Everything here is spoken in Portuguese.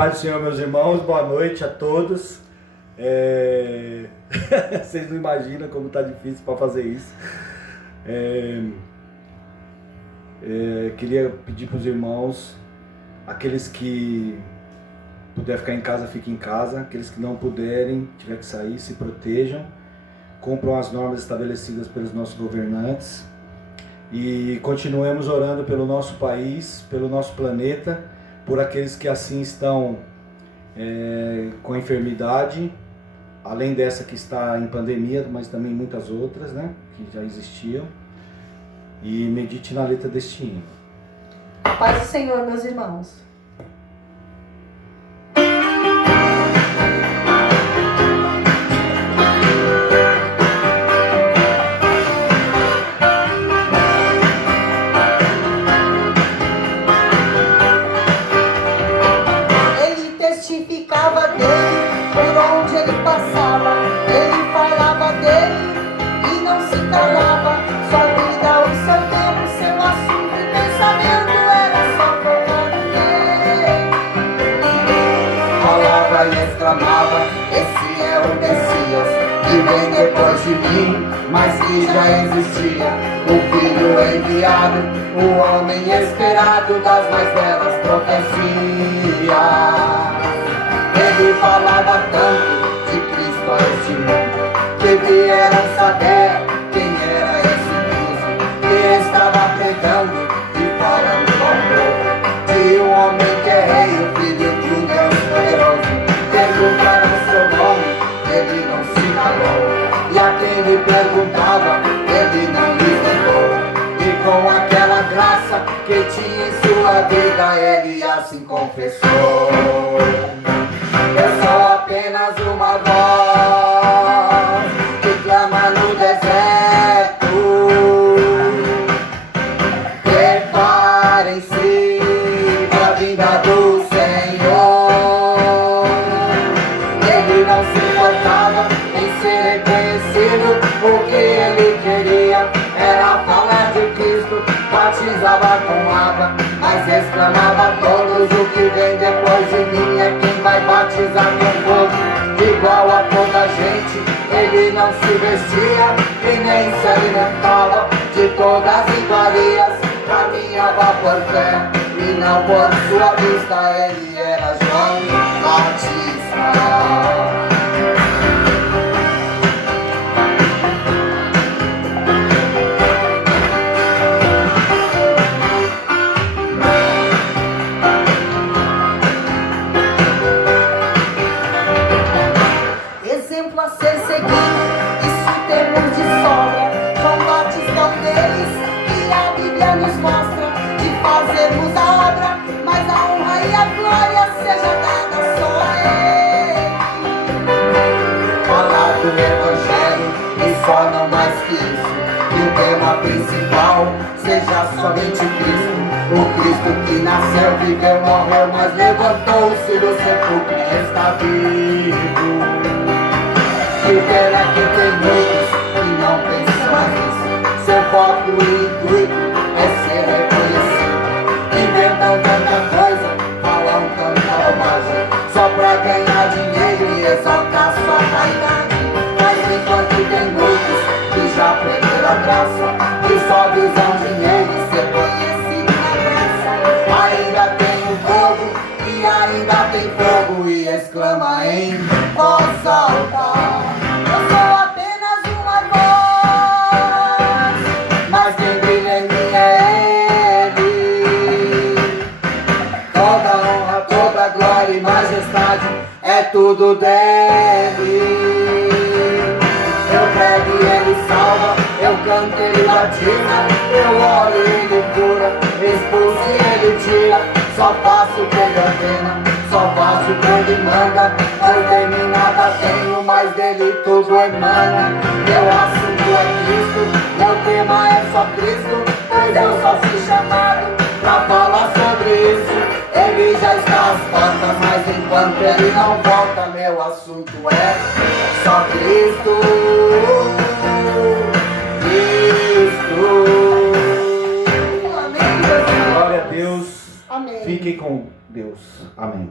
paz do Senhor, meus irmãos, boa noite a todos. Vocês não imaginam como está difícil para fazer isso. Queria pedir para os irmãos, aqueles que puder ficar em casa, fiquem em casa. Aqueles que não puderem, tiver que sair, se protejam. Cumpram as normas estabelecidas pelos nossos governantes. E continuemos orando pelo nosso país, pelo nosso planeta, por aqueles que assim estão com enfermidade, além dessa que está em pandemia, mas também muitas outras, né, que já existiam. E medite na letra deste hino. Paz do Senhor, meus irmãos. Ele testificava dele por onde ele passava. Ele falava dele e não se calava. Sua vida, o seu tempo, seu assunto e pensamento era só focado nele. Falava e exclamava: esse é o Messias, que vem depois de mim, mas que já existia. O Filho enviado, o homem esperado das mais belas profecias. Ele falava tanto de Cristo a este mundo, que vieram saber quem era esse Cristo, que estava pregando e falando ao povo de um homem que é rei, o Filho de um Deus poderoso. Perguntaram seu nome, ele não se calou, e a quem lhe perguntava, ele não lhes negou. E com aquela graça que tinha em sua vida, ele assim confessou: eu sou apenas uma voz que clama no deserto. Preparem-se para a vinda do Senhor. Ele não se importava em ser reconhecido, o que ele queria era falar de Cristo. Batizava com água, mas exclamava a todos: o que vem depois de mim é quem vai batizar com fogo. Igual a toda gente, ele não se vestia e nem se alimentava de todas as iguarias. Caminhava por fé e não por sua vista. Ele era João Batista. Exemplo a ser seguido, isso temos de sobra. João Batista um deles, e a Bíblia nos mostra de fazermos a obra, mas a honra e a glória seja dada só a ele. Falar do Evangelho e só não mais que isso, e o tema principal seja somente Cristo. O Cristo que nasceu, viveu, morreu, mas levantou-se do sepulcro e está vivo. Que pena que tem muitos que não pensam mais nisso. Seu foco e intuito é ser reconhecido. Inventam tanta coisa, falam tanta bobagem, só pra ganhar dinheiro e exaltar sua vaidade. Mas enquanto tem muitos que já perderam a graça, que só visam dinheiro e ser conhecido na graça, ainda tem um fogo e ainda tem fogo, e exclama em voz alta: eu sou apenas uma voz, mas quem brilha em mim é Ele. Toda honra, toda glória e majestade é tudo dele. Eu prego e ele salva, eu canto e ele batiza, eu oro e ele cura, expulso e ele tira. Só faço o que ele ordena, só faço quando ele manda. Pois de mim nada tenho, mas dele tudo emana. Meu assunto é Cristo, meu tema é só Cristo, pois eu só fui chamado pra falar sobre isso. Ele já está às portas, mas enquanto ele não volta, meu assunto é só Cristo. Cristo. Amém. Glória a Deus. Amém. Fiquem com Deus. Amém.